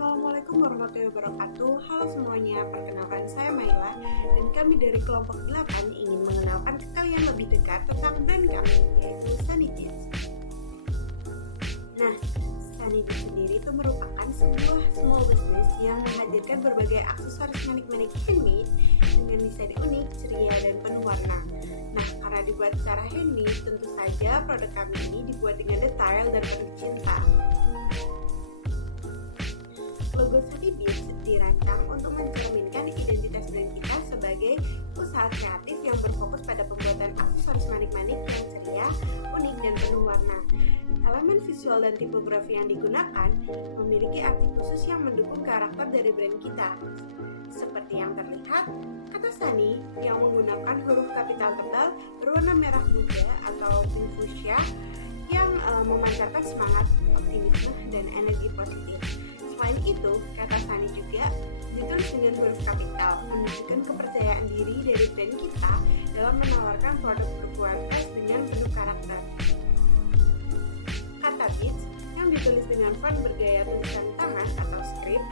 Assalamualaikum warahmatullahi wabarakatuh. Halo semuanya, perkenalkan saya Maila dan kami dari kelompok 8 ingin mengenalkan ke kalian lebih dekat tentang brand kami, yaitu Sunny Beats. Nah, Sunny Beats sendiri itu merupakan sebuah small business yang menghadirkan berbagai aksesoris manik-manik handmade dengan desain unik, ceria, dan penuh warna. Nah, karena dibuat secara handmade, tentu saja produk kami ini dibuat dengan detail dan penuh cinta. Logo Sunny Beats dirancang untuk mencerminkan identitas brand kita sebagai usaha kreatif yang berfokus pada pembuatan aksesoris manik-manik yang ceria, unik, dan penuh warna. Elemen visual dan tipografi yang digunakan memiliki arti khusus yang mendukung karakter dari brand kita. Seperti yang terlihat, kata Sunny yang menggunakan huruf kapital tebal berwarna merah muda atau pink fuchsia yang memancarkan semangat, optimisme, dan energi positif. Selain itu, kata Sunny juga ditulis dengan huruf kapital, menunjukkan kepercayaan diri dari brand kita dalam menawarkan produk berkualitas dengan penuh karakter. Kata Beats yang ditulis dengan font bergaya tulisan tangan atau script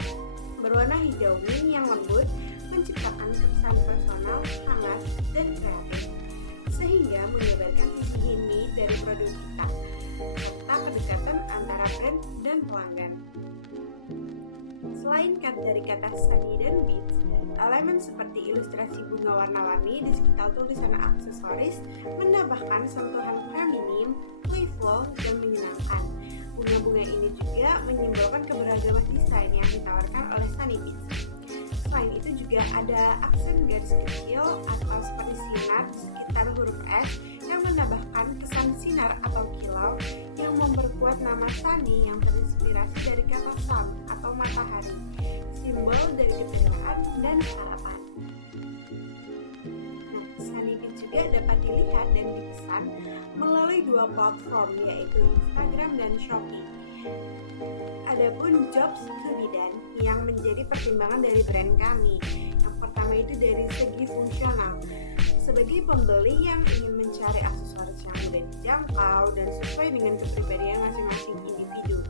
berwarna hijau mint yang lembut menciptakan kesan personal, hangat, dan kreatif, sehingga mengabarkan sisi ini dari produk kita serta kedekatan antara brand dan pelanggan. Selain dari kata Sunny dan Beats, elemen seperti ilustrasi bunga warna-warni di sekitar tulisan aksesoris menambahkan sentuhan feminim, playful, dan menyenangkan. Bunga-bunga ini juga menyimbolkan keberagaman desain yang ditawarkan oleh Sunny Beats. Selain itu juga ada aksen garis kecil atau seperti sinar di sekitar huruf S yang menambahkan kesan sinar atau kilau yang memperkuat nama Sunny yang terinspirasi dari kata sun atau matahari, simbol dari kecerdasan dan harapan. Nah, Sunny Beats juga dapat dilihat dan dipesan melalui dua platform, yaitu Instagram dan Shopee. Adapun jobs to be done yang menjadi pertimbangan dari brand kami. Yang pertama itu dari segi fungsional. Sebagai pembeli yang ingin mencari aksesoris yang mudah dijangkau dan sesuai dengan kepribadian masing-masing individu.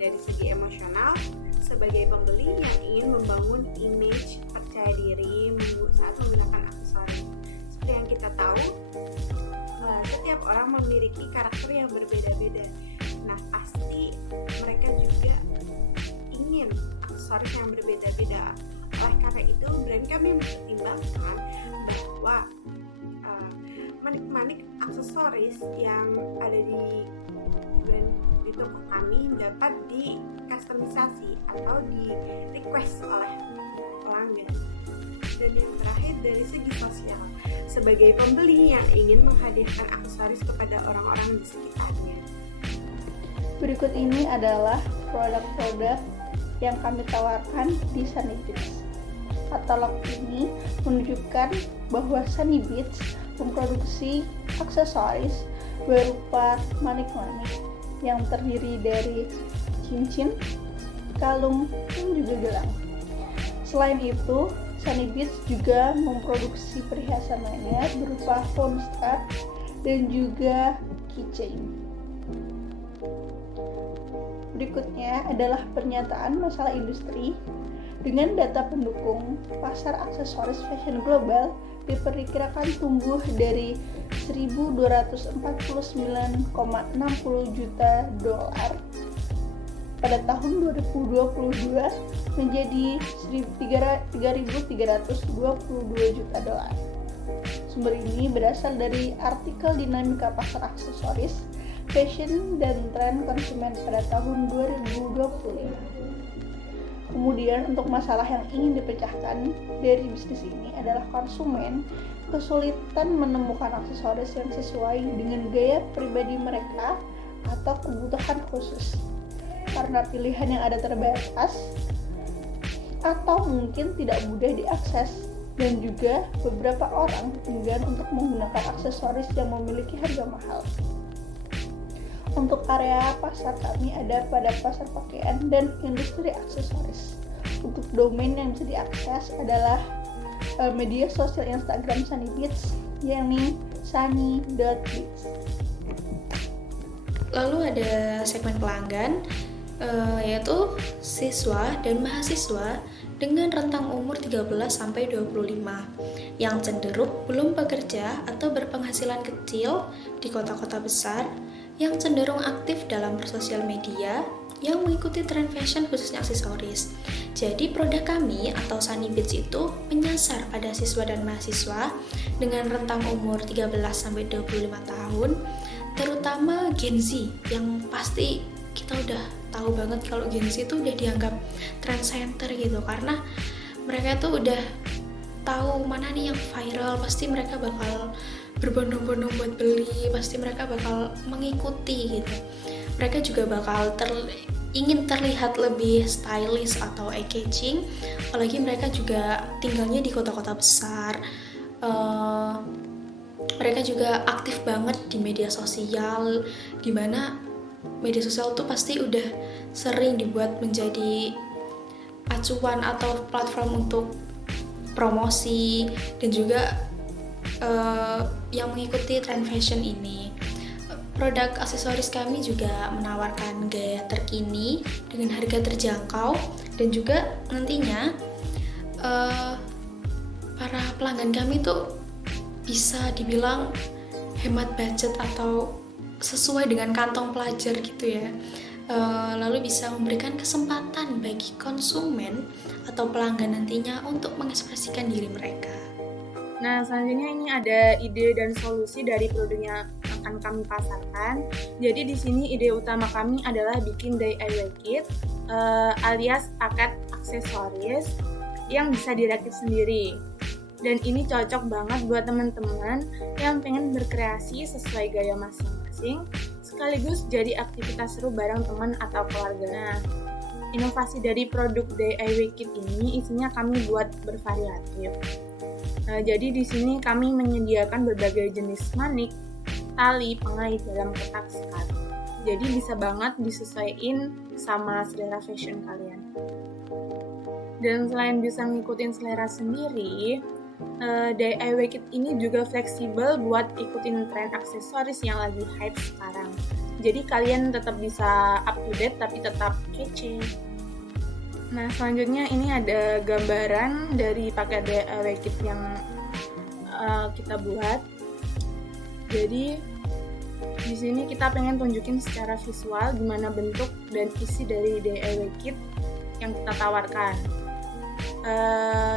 Dari segi emosional, sebagai pembeli yang ingin membangun image percaya diri saat menggunakan aksesoris. Seperti yang kita tahu, setiap orang memiliki karakter yang berbeda-beda. Nah, pasti mereka juga ingin aksesoris yang berbeda-beda. Oleh karena itu, brand kami mempertimbangkan bahwa manik-manik aksesoris yang ada di brand di toko kami dapat di-customisasi atau di-request oleh pelanggan. Dan yang terakhir dari segi sosial, sebagai pembeli yang ingin menghadiahkan aksesoris kepada orang-orang di sekitarnya. Berikut ini adalah produk-produk yang kami tawarkan di Sunny Beats. Katalog ini menunjukkan bahwa Sunny Beats memproduksi aksesoris berupa manik-manik yang terdiri dari cincin, kalung, dan juga gelang. Selain itu, Sunny Beats juga memproduksi perhiasan lainnya berupa phone strap dan juga keychain. Berikutnya adalah pernyataan masalah industri. Dengan data pendukung, pasar aksesoris fashion global diperkirakan tumbuh dari 1.249,60 juta dolar pada tahun 2022 menjadi 3.322 juta dolar. Sumber ini berasal dari artikel dinamika pasar aksesoris, fashion, dan tren konsumen pada tahun 2025. Kemudian untuk masalah yang ingin dipecahkan dari bisnis ini adalah konsumen kesulitan menemukan aksesoris yang sesuai dengan gaya pribadi mereka atau kebutuhan khusus karena pilihan yang ada terbatas atau mungkin tidak mudah diakses, dan juga beberapa orang enggan untuk menggunakan aksesoris yang memiliki harga mahal. Untuk area pasar kami ada pada pasar pakaian dan industri aksesoris. Untuk domain yang bisa diakses adalah media sosial Instagram Sunny Beats, yakni sunny.beats. Lalu ada segmen pelanggan. yaitu siswa dan mahasiswa dengan rentang umur 13-25 yang cenderung belum bekerja atau berpenghasilan kecil di kota-kota besar, yang cenderung aktif dalam bersosial media, yang mengikuti tren fashion khususnya aksesoris. Jadi produk kami atau Sunny Beats itu menyasar pada siswa dan mahasiswa dengan rentang umur 13-25 tahun, terutama Gen Z yang pasti kita udah tahu banget kalau Gen Z itu udah dianggap trend center gitu, karena mereka tuh udah tahu mana nih yang viral, pasti mereka bakal berbondong-bondong buat beli, pasti mereka bakal mengikuti gitu. Mereka juga bakal ingin terlihat lebih stylish atau eye-catching, apalagi mereka juga tinggalnya di kota-kota besar. Mereka juga aktif banget di media sosial, dimana media sosial tuh pasti udah sering dibuat menjadi acuan atau platform untuk promosi dan juga yang mengikuti tren fashion ini. Produk aksesoris kami juga menawarkan gaya terkini dengan harga terjangkau, dan juga nantinya para pelanggan kami tuh bisa dibilang hemat budget atau sesuai dengan kantong pelajar gitu ya. Lalu bisa memberikan kesempatan bagi konsumen atau pelanggan nantinya untuk mengekspresikan diri mereka. Nah, selanjutnya ini ada ide dan solusi dari produk yang akan kami pasarkan. Jadi di sini ide utama kami adalah bikin DIY kit alias paket aksesoris yang bisa dirakit sendiri. Dan ini cocok banget buat teman-teman yang pengen berkreasi sesuai gaya masing-masing, sekaligus jadi aktivitas seru bareng teman atau keluarga. Nah, inovasi dari produk DIY kit ini isinya kami buat bervariatif. Jadi di sini kami menyediakan berbagai jenis manik, tali, pengait dalam kotak sekat. Jadi bisa banget disesuaikan sama selera fashion kalian. Dan selain bisa ngikutin selera sendiri, DIY kit ini juga fleksibel buat ikutin tren aksesoris yang lagi hype sekarang. Jadi kalian tetap bisa up to date tapi tetap kece. Nah, selanjutnya ini ada gambaran dari paket DIY kit yang kita buat. Jadi di sini kita pengen tunjukin secara visual gimana bentuk dan isi dari DIY kit yang kita tawarkan.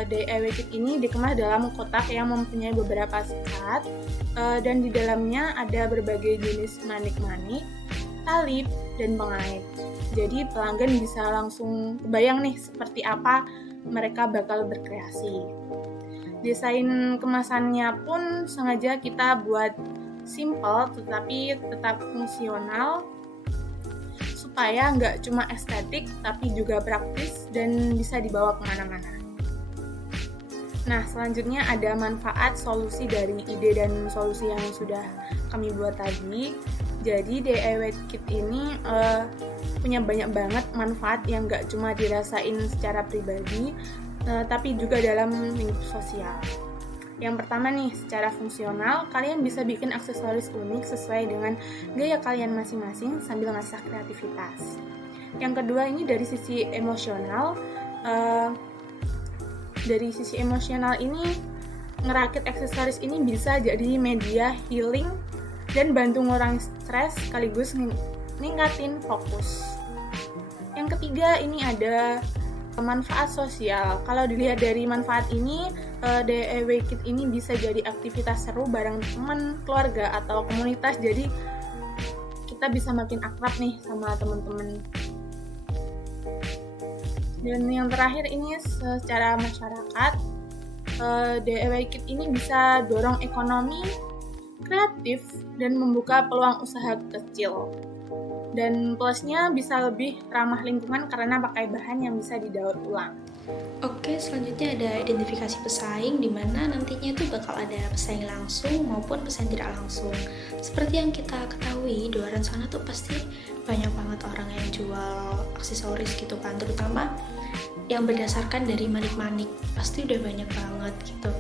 DIY kit ini dikemas dalam kotak yang mempunyai beberapa sekat, dan di dalamnya ada berbagai jenis manik-manik, tali, dan pengait. Jadi pelanggan bisa langsung kebayang nih seperti apa mereka bakal berkreasi. Desain kemasannya pun sengaja kita buat simple tetapi tetap fungsional, supaya nggak cuma estetik tapi juga praktis dan bisa dibawa kemana-mana. Nah, selanjutnya ada manfaat solusi dari ide dan solusi yang sudah kami buat tadi. Jadi DIY kit ini punya banyak banget manfaat yang nggak cuma dirasain secara pribadi, tapi juga dalam lingkup sosial. Yang pertama nih, secara fungsional, kalian bisa bikin aksesoris unik sesuai dengan gaya kalian masing-masing sambil ngasah kreativitas. Yang kedua ini dari sisi emosional. Dari sisi emosional ini, ngerakit aksesoris ini bisa jadi media healing dan bantu ngurangi stres sekaligus ningkatin fokus. Yang ketiga ini ada manfaat sosial. Kalau dilihat dari manfaat ini, DIY kit ini bisa jadi aktivitas seru bareng teman, keluarga, atau komunitas. Jadi kita bisa makin akrab nih sama teman-teman. Dan yang terakhir ini secara masyarakat, DIY kit ini bisa dorong ekonomi, kreatif, dan membuka peluang usaha kecil. Dan plusnya bisa lebih ramah lingkungan karena pakai bahan yang bisa didaur ulang. Oke, selanjutnya ada identifikasi pesaing, di mana nantinya itu bakal ada pesaing langsung maupun pesaing tidak langsung. Seperti yang kita ketahui, di luar sana tuh pasti banyak banget orang yang jual aksesoris gitu kan, terutama yang berdasarkan dari manik-manik, pasti udah banyak banget gitu.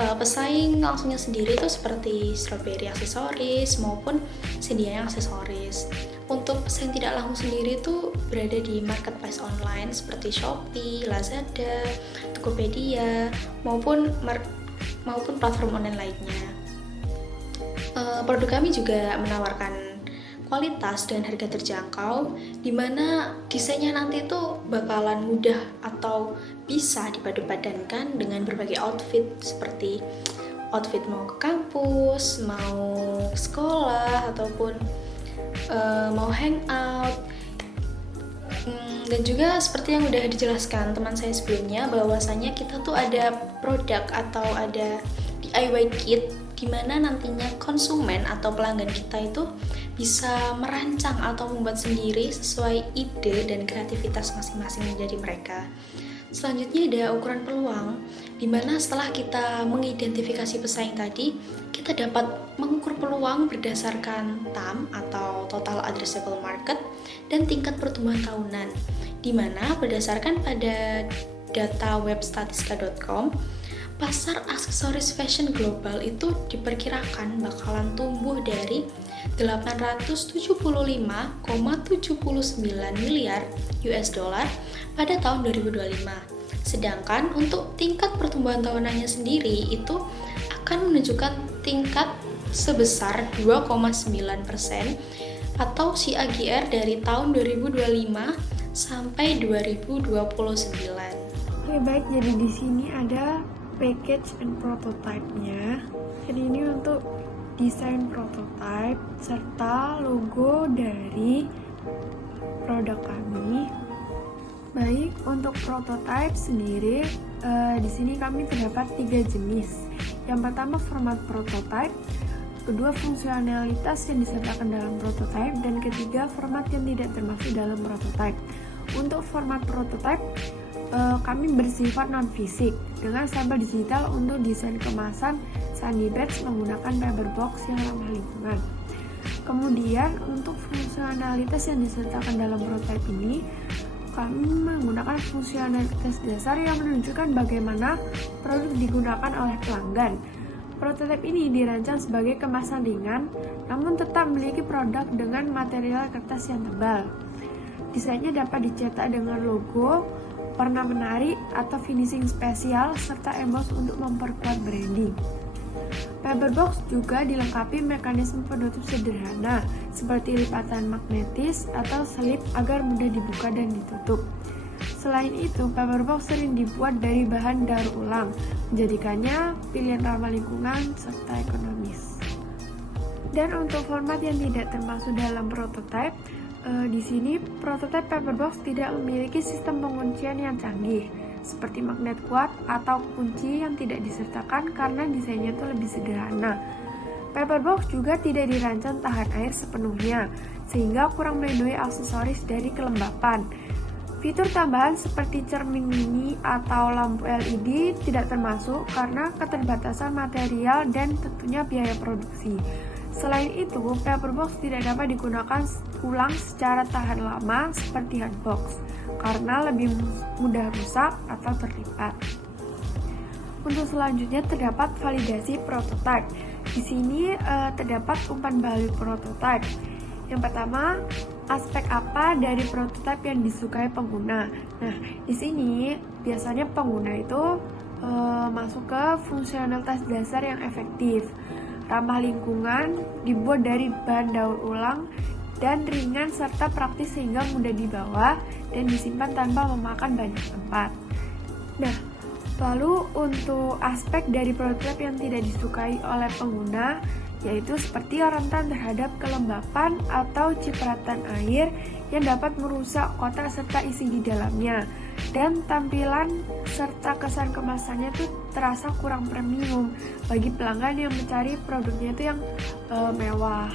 Pesaing langsungnya sendiri tuh seperti strawberry aksesoris maupun Cindy yang aksesoris. Untuk pesan tidak langsung sendiri itu berada di marketplace online seperti Shopee, Lazada, Tokopedia, maupun platform online lainnya. Produk kami juga menawarkan kualitas dengan harga terjangkau, di mana desainnya nanti itu bakalan mudah atau bisa dipadu-padankan dengan berbagai outfit seperti outfit mau ke kampus, mau sekolah, ataupun mau hangout. Dan juga seperti yang udah dijelaskan teman saya sebelumnya, bahwasanya kita tuh ada produk atau ada DIY kit di mana nantinya konsumen atau pelanggan kita itu bisa merancang atau membuat sendiri sesuai ide dan kreativitas masing-masing dari mereka. Selanjutnya ada ukuran peluang, di mana setelah kita mengidentifikasi pesaing tadi, kita dapat mengukur peluang berdasarkan TAM atau Total Addressable Market dan tingkat pertumbuhan tahunan, di mana berdasarkan pada data webstatiska.com, pasar aksesoris fashion global itu diperkirakan bakalan tumbuh dari 875,79 miliar US dollar pada tahun 2025. Sedangkan untuk tingkat pertumbuhan tahunannya sendiri itu akan menunjukkan tingkat sebesar 2,9% atau CAGR dari tahun 2025 sampai 2029. Oke, baik, jadi di sini ada package and prototype-nya. Jadi ini untuk desain prototype serta logo dari produk kami. Baik, untuk prototype sendiri di sini kami terdapat 3 jenis. Yang pertama format prototype, kedua fungsionalitas yang disertakan dalam prototype, dan ketiga format yang tidak termasuk dalam prototype. Untuk format prototype kami bersifat non-fisik dengan sampel digital untuk desain kemasan Sandy Bags menggunakan paper box yang ramah lingkungan. Kemudian untuk fungsionalitas yang disertakan dalam prototype ini, kami menggunakan fungsionalitas dasar yang menunjukkan bagaimana produk digunakan oleh pelanggan. Prototipe ini dirancang sebagai kemasan ringan, namun tetap memiliki produk dengan material kertas yang tebal. Desainnya dapat dicetak dengan logo, warna menarik, atau finishing spesial, serta emboss untuk memperkuat branding. Paperbox juga dilengkapi mekanisme penutup sederhana seperti lipatan magnetis atau selip agar mudah dibuka dan ditutup. Selain itu, paperbox sering dibuat dari bahan daur ulang, menjadikannya pilihan ramah lingkungan serta ekonomis. Dan untuk format yang tidak termasuk dalam prototype, di sini prototype paperbox tidak memiliki sistem penguncian yang canggih seperti magnet kuat atau kunci yang tidak disertakan karena desainnya itu lebih sederhana. Paperbox juga tidak dirancang tahan air sepenuhnya sehingga kurang melindungi aksesoris dari kelembapan. Fitur tambahan seperti cermin mini atau lampu LED tidak termasuk karena keterbatasan material dan tentunya biaya produksi. Selain itu, paperbox tidak dapat digunakan ulang secara tahan lama seperti hardbox karena lebih mudah rusak atau terlipat. Untuk selanjutnya terdapat validasi prototype. Di sini terdapat umpan balik prototype. Yang pertama, aspek apa dari prototype yang disukai pengguna. Nah, di sini biasanya pengguna itu masuk ke fungsionalitas dasar yang efektif, ramah lingkungan, dibuat dari bahan daur ulang, dan ringan serta praktis sehingga mudah dibawa dan disimpan tanpa memakan banyak tempat. Nah, lalu untuk aspek dari prototipe yang tidak disukai oleh pengguna, yaitu seperti rentan terhadap kelembapan atau cipratan air yang dapat merusak kotak serta isi di dalamnya, dan tampilan serta kesan kemasannya tuh terasa kurang premium bagi pelanggan yang mencari produknya itu yang mewah.